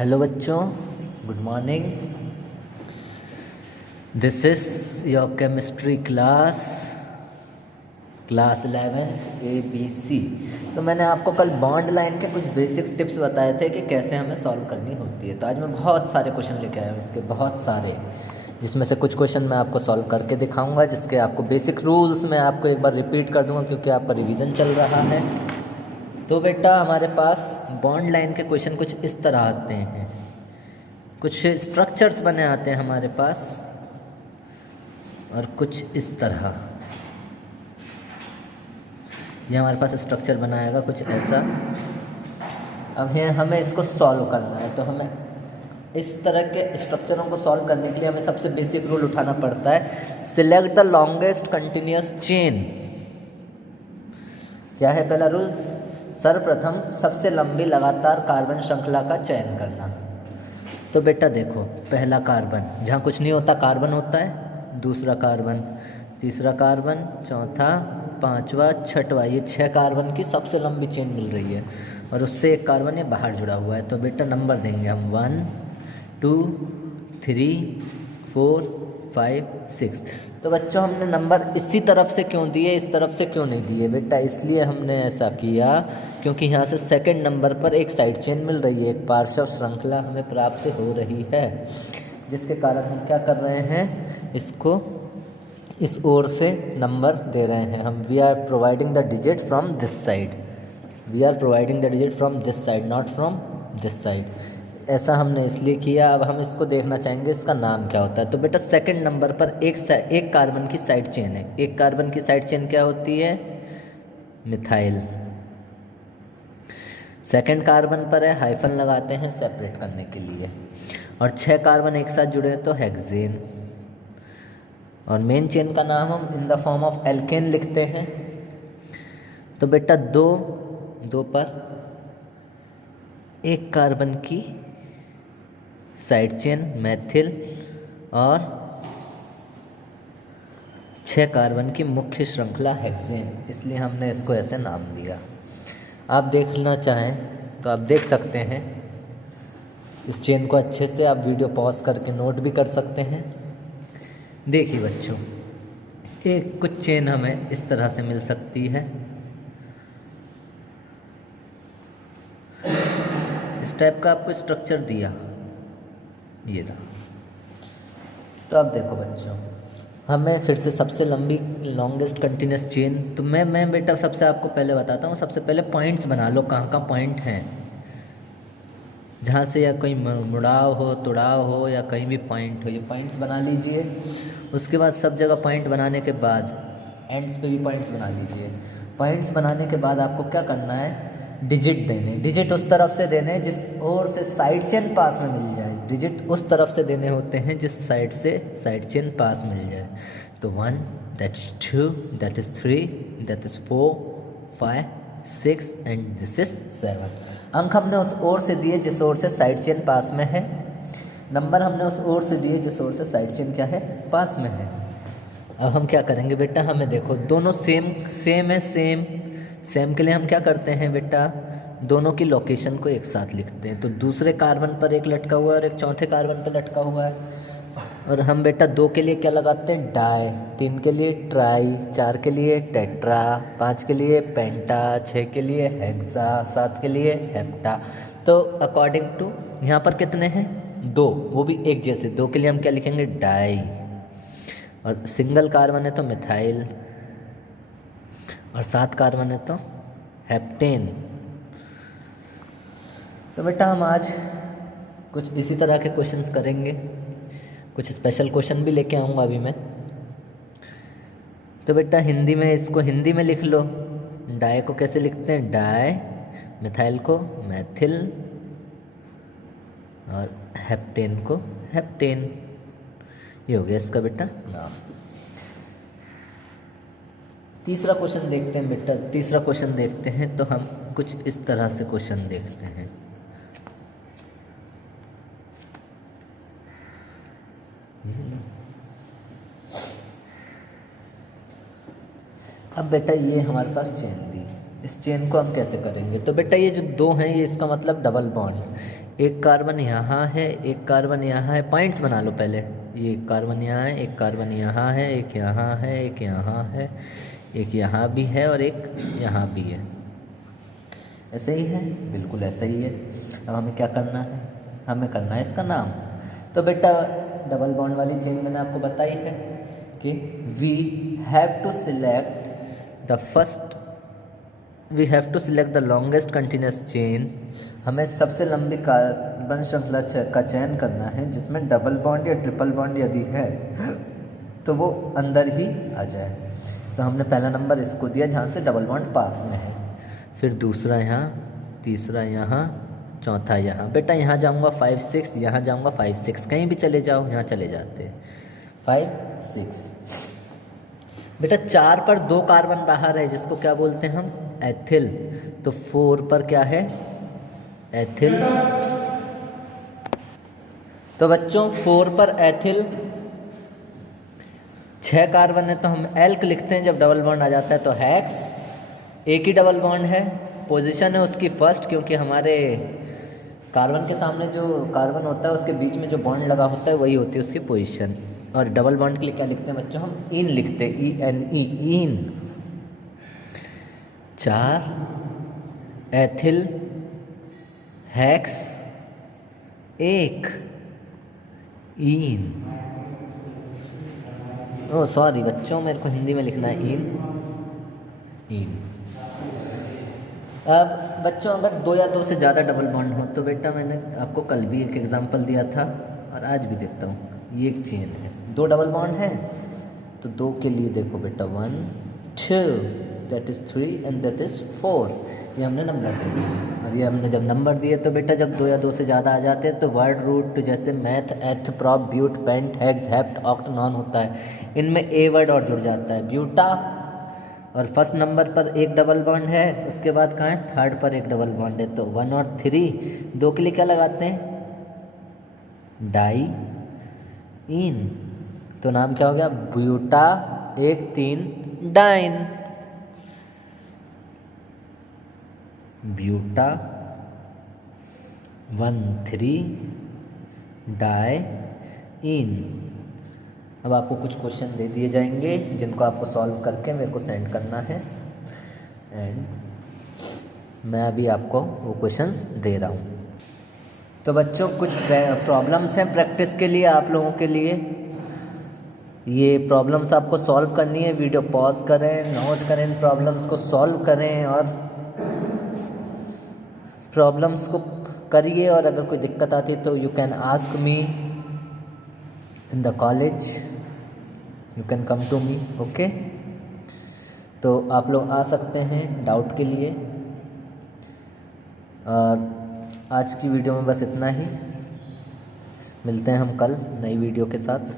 Hello बच्चों, good morning. This is your chemistry class 11th ABC। तो मैंने आपको कल बॉन्ड लाइन के कुछ बेसिक टिप्स बताए थे कि कैसे हमें सॉल्व करनी होती है। तो आज मैं बहुत सारे क्वेश्चन लेके आया हूँ, इसके बहुत सारे, जिसमें से कुछ क्वेश्चन मैं आपको सॉल्व करके दिखाऊंगा, जिसके आपको बेसिक रूल्स मैं आपको एक बार रिपीट कर दूंगा क्योंकि आपका रिवीजन चल रहा है। तो बेटा हमारे पास बॉन्ड लाइन के क्वेश्चन कुछ इस तरह आते हैं, कुछ स्ट्रक्चर्स बने आते हैं हमारे पास, और कुछ इस तरह। ये हमारे पास स्ट्रक्चर बनाएगा कुछ ऐसा। अब हमें इसको सॉल्व करना है, तो हमें इस तरह के स्ट्रक्चरों को सॉल्व करने के लिए हमें सबसे बेसिक रूल उठाना पड़ता है, select the longest continuous chain. क्या है पहला रूल? सर्वप्रथम सबसे लंबी लगातार कार्बन श्रृंखला का चयन करना। तो बेटा देखो, पहला कार्बन, जहाँ कुछ नहीं होता कार्बन होता है, दूसरा कार्बन, तीसरा कार्बन, चौथा, पांचवा, छठवा, ये 6 कार्बन की सबसे लंबी चेन मिल रही है, और उससे एक कार्बन ये बाहर जुड़ा हुआ है। तो बेटा नंबर देंगे हम 1 2 3 4 5 6। तो बच्चों हमने नंबर इसी तरफ से क्यों दिए, इस तरफ से क्यों नहीं दिए? बेटा इसलिए हमने ऐसा किया क्योंकि यहाँ से सेकंड नंबर पर एक साइड चेन मिल रही है, एक पार्श्व श्रृंखला हमें प्राप्त हो रही है, जिसके कारण हम क्या कर रहे हैं, इसको इस ओर से नंबर दे रहे हैं हम। We are providing the digit from this side, we are providing the digit from this side, not from this side. ऐसा हमने इसलिए किया। अब हम इसको देखना चाहेंगे इसका नाम क्या होता है। तो बेटा सेकंड नंबर पर एक कार्बन की साइड चेन है। एक कार्बन की साइड चेन क्या होती है? मिथाइल। सेकंड कार्बन पर है, हाइफन लगाते हैं सेपरेट करने के लिए, और 6 कार्बन एक साथ जुड़े हैं तो हेक्सेन। और मेन चेन का नाम हम in the form of alkene लिखते हैं। तो बेटा दो पर एक कार्बन की साइड चेन मैथिल, और 6 कार्बन की मुख्य श्रृंखला हेक्सेन, इसलिए हमने इसको ऐसे नाम दिया। आप देखना चाहें तो आप देख सकते हैं इस चेन को अच्छे से। आप वीडियो पॉज करके नोट भी कर सकते हैं। देखिए बच्चों, एक कुछ चेन हमें इस तरह से मिल सकती है, इस टाइप का आपको स्ट्रक्चर दिया, ये था। तो अब देखो बच्चों, हमें फिर से सबसे लंबी लॉन्गेस्ट कंटिन्यूस चेन, तो मैं बेटा सबसे आपको पहले बताता हूँ। सबसे पहले पॉइंट्स बना लो, कहाँ पॉइंट हैं, जहाँ से या कोई मुड़ाव हो, तुड़ाव हो, या कहीं भी पॉइंट हो, ये पॉइंट्स बना लीजिए। उसके बाद सब जगह पॉइंट बनाने के बाद एंड्स पे भी पॉइंट्स बना लीजिए। पॉइंट्स बनाने के बाद आपको क्या करना है, डिजिट देने। डिजिट उस तरफ से देने जिस ओर से साइड चेन पास में मिल जाए। डिजिट उस तरफ से देने होते हैं जिस साइड से साइड चेन पास मिल जाए। तो 1, that is 2, that is 3, that is 4 5 6 and this is 7। अंक हमने उस ओर से दिए जिस ओर से साइड चेन पास में है, नंबर हमने उस ओर से दिए जिस ओर से साइड चेन क्या है, पास में है। अब हम क्या करेंगे बेटा, हमें देखो दोनों सेम है, सेम के लिए हम क्या करते हैं बेटा, दोनों की लोकेशन को एक साथ लिखते हैं। तो दूसरे कार्बन पर एक लटका हुआ है और एक चौथे कार्बन पर लटका हुआ है। और हम बेटा 2 के लिए क्या लगाते हैं, डाई, 3 के लिए ट्राई, 4 के लिए टेट्रा, 5 के लिए पेंटा, 6 के लिए हेक्सा, 7 के लिए हेप्टा। तो अकॉर्डिंग टू यहाँ पर कितने हैं, 2, वो भी एक जैसे। 2 के लिए हम क्या लिखेंगे, डाई, और सिंगल कार्बन है तो मिथाइल, और 7 कार्बन है तो हेप्टेन। तो बेटा हम आज कुछ इसी तरह के क्वेश्चंस करेंगे, कुछ स्पेशल क्वेश्चन भी लेके आऊँगा अभी मैं। तो बेटा हिंदी में इसको हिंदी में लिख लो। डाई को कैसे लिखते हैं, डाई, मिथाइल को मैथिल, और हेप्टेन को हेप्टेन। ये हो गया इसका बेटा नाम। तीसरा क्वेश्चन देखते हैं बेटा। तीसरा क्वेश्चन देखते हैं तो हम कुछ इस तरह से क्वेश्चन देखते हैं। अब बेटा ये हमारे पास चेन दी, इस चेन को हम कैसे करेंगे? तो बेटा ये जो 2 हैं, ये इसका मतलब डबल बॉन्ड, एक कार्बन यहाँ है, एक कार्बन यहाँ है, पॉइंट्स बना लो पहले। ये एक कार्बन यहाँ है, एक कार्बन यहाँ है, एक यहाँ है, एक यहाँ है, एक यहाँ भी है और एक यहाँ भी है। ऐसे ही है, बिल्कुल ऐसा ही है। अब हमें क्या करना है, हमें करना है इसका नाम। तो बेटा डबल बॉन्ड वाली चेन मैंने आपको बताई है कि we have to select the longest continuous chain. हमें सबसे लंबी कार्बन श्रृंखला का चयन करना है जिसमें डबल बॉन्ड या ट्रिपल बॉन्ड यदि है तो वो अंदर ही आ जाए। तो हमने पहला नंबर इसको दिया जहाँ से डबल बॉन्ड पास में है, फिर दूसरा यहाँ, तीसरा यहाँ, चौथा यहाँ। बेटा यहाँ जाऊँगा 5 6, यहाँ जाऊँगा 5 6, कहीं भी चले जाओ, यहाँ चले जाते हैं 5 6। बेटा 4 पर 2 कार्बन बाहर है जिसको क्या बोलते हैं हम, एथिल। तो 4 पर क्या है, एथिल। तो बच्चों 4 पर एथिल, 6 कार्बन है तो हम एल्क लिखते हैं। जब डबल बॉन्ड आ जाता है तो हेक्स। एक ही डबल बॉन्ड है, पोजीशन है उसकी फर्स्ट, क्योंकि हमारे कार्बन के सामने जो कार्बन होता है उसके बीच में जो बॉन्ड लगा होता है वही होती है उसकी पोजीशन। और डबल बॉन्ड के लिए क्या लिखते हैं बच्चों, हम इन लिखते हैं, ENE, इन। 4 एथिल, हेक्स, 1 इन। ओ सॉरी बच्चों, मेरे को हिंदी में लिखना है इन। अब बच्चों अगर 2 या 2 से ज़्यादा डबल बॉन्ड हो तो बेटा मैंने आपको कल भी एक एग्जांपल दिया था और आज भी देता हूँ। ये एक चेन है, 2 डबल बॉन्ड है तो 2 के लिए देखो बेटा 1 2, that is 3 and that is 4। ये हमने नंबर दे दिए। और ये हमने जब नंबर दिए तो बेटा जब 2 या 2 से ज़्यादा आ जाते हैं तो वर्ड रूट जैसे meth, eth, prop, but, pent, hex, hept, oct, non होता है। इनमें ए वर्ड और जुड़ जाता है, ब्यूटा। और फर्स्ट नंबर पर एक डबल बॉन्ड है, उसके बाद कहाँ है, थर्ड पर एक डबल बॉन्ड है। तो 1 और 3, 2 के लिए क्या लगाते हैं, डाई इन। तो नाम क्या हो गया, ब्यूटा 1 3 डाइन। ब्यूटा 1 3 डाई इन। अब आपको कुछ क्वेश्चन दे दिए जाएंगे जिनको आपको सॉल्व करके मेरे को सेंड करना है एंड मैं अभी आपको वो क्वेश्चंस दे रहा हूँ। तो बच्चों कुछ प्रॉब्लम्स हैं प्रैक्टिस के लिए आप लोगों के लिए। ये प्रॉब्लम्स आपको सॉल्व करनी है, वीडियो पॉज करें, नोट करें, इन प्रॉब्लम्स को सॉल्व करें और प्रॉब्लम्स को करिए। और अगर कोई दिक्कत आती है तो you can ask me in the college, you can come to me, okay. तो आप लोग आ सकते हैं डाउट के लिए। और आज की वीडियो में बस इतना ही, मिलते हैं हम कल नई वीडियो के साथ।